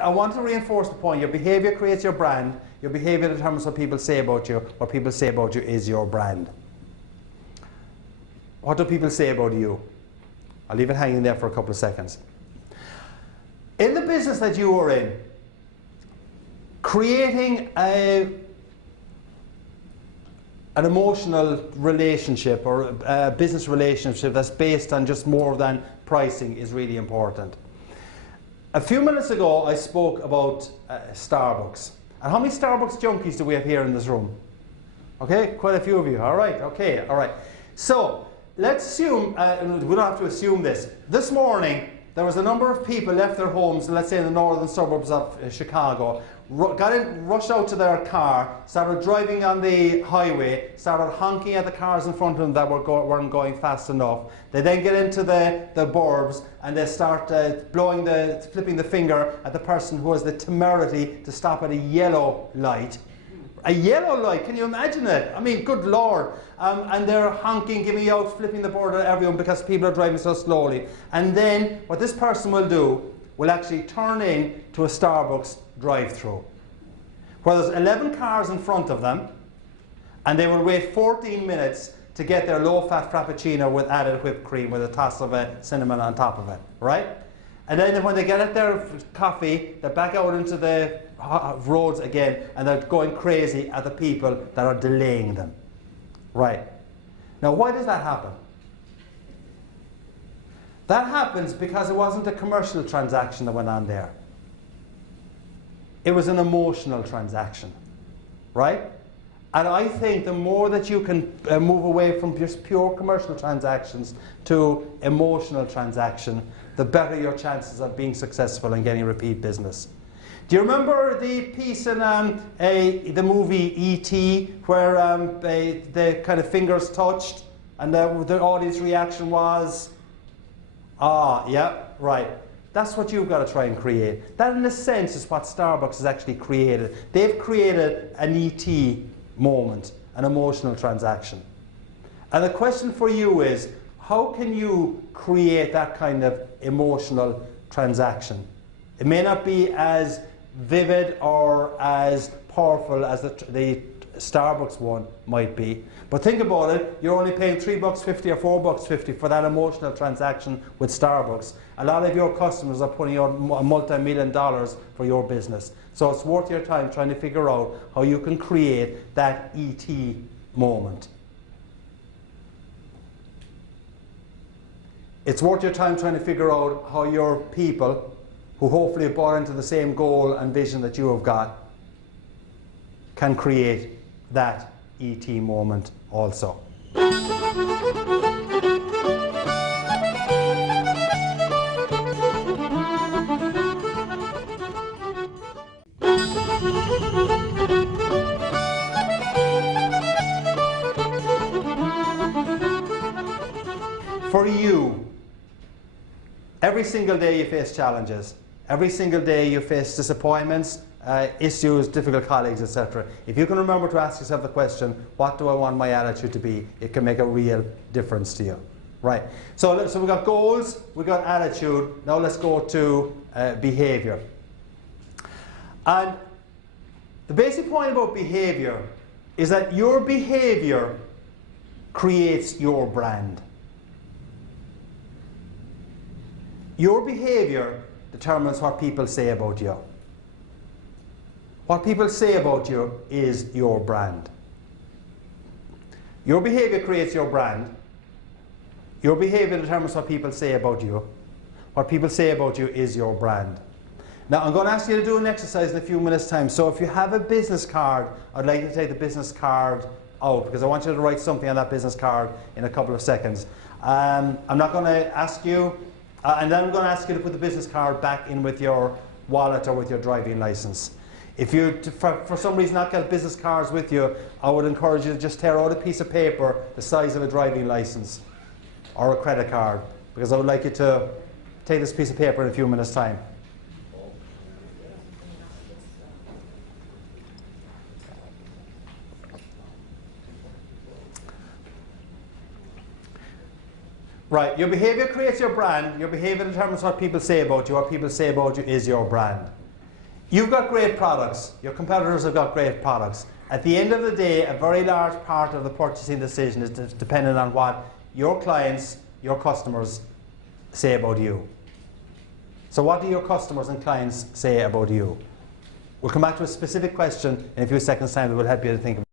I want to reinforce the point. Your behavior creates your brand. Your behavior determines what people say about you. What people say about you is your brand. What do people say about you? I'll leave it hanging there for a couple of seconds. In the business that you are in, creating an emotional relationship or a business relationship that's based on just more than pricing is really important. A few minutes ago I spoke about Starbucks. And how many Starbucks junkies do we have here in this room? Okay, quite a few of you. All right, okay, all right. So let's assume, we don't have to assume this. This morning there was a number of people left their homes, let's say in the northern suburbs of Chicago, rushed out to their car, started driving on the highway, started honking at the cars in front of them that weren't going fast enough. They then get into the burbs and they start flipping the finger at the person who has the temerity to stop at a yellow light. A yellow light, can you imagine it? I mean, good Lord. And they're honking, giving out, flipping the bird at everyone because people are driving so slowly. And then what this person will do will actually turn in to a Starbucks drive-through, where there's 11 cars in front of them, and they will wait 14 minutes to get their low-fat frappuccino with added whipped cream with a toss of cinnamon on top of it, right? And then when they get at their coffee, they're back out into the roads again, and they're going crazy at the people that are delaying them, right? Now, why does that happen? That happens because it wasn't a commercial transaction that went on there. It was an emotional transaction, right? And I think the more that you can move away from just pure commercial transactions to emotional transaction, the better your chances of being successful and getting repeat business. Do you remember the piece in the movie E.T. where the kind of fingers touched and the audience reaction was, ah, yeah, right. That's what you've got to try and create. That, in a sense, is what Starbucks has actually created. They've created an E.T. moment, an emotional transaction. And the question for you is, how can you create that kind of emotional transaction? It may not be as vivid or as powerful as the Starbucks one might be, but think about it, you're only paying $3.50 or $4.50 for that emotional transaction with Starbucks. A lot of your customers are putting out multi-million dollars for your business. So it's worth your time trying to figure out how you can create that ET moment. It's worth your time trying to figure out how your people, who hopefully have bought into the same goal and vision that you have got, can create that ET moment also. For you, every single day you face challenges. Every single day you face disappointments, issues, difficult colleagues, etc. If you can remember to ask yourself the question, what do I want my attitude to be? It can make a real difference to you. Right. So we've got goals, we've got attitude. Now let's go to behavior. And the basic point about behavior is that your behavior creates your brand. Your behavior determines what people say about you. What people say about you is your brand. Your behavior creates your brand. Your behavior determines what people say about you. What people say about you is your brand. Now, I'm going to ask you to do an exercise in a few minutes' time. So if you have a business card, I'd like you to take the business card out, because I want you to write something on that business card in a couple of seconds. I'm not going to ask you, and then I'm going to ask you to put the business card back in with your wallet or with your driving license. If you, for some reason, not got business cards with you, I would encourage you to just tear out a piece of paper the size of a driving license or a credit card, because I would like you to take this piece of paper in a few minutes' time. Right, your behavior creates your brand. Your behavior determines what people say about you. What people say about you is your brand. You've got great products. Your competitors have got great products. At the end of the day, a very large part of the purchasing decision is dependent on what your clients, your customers say about you. So what do your customers and clients say about you? We'll come back to a specific question in a few seconds' time that will help you to think about it.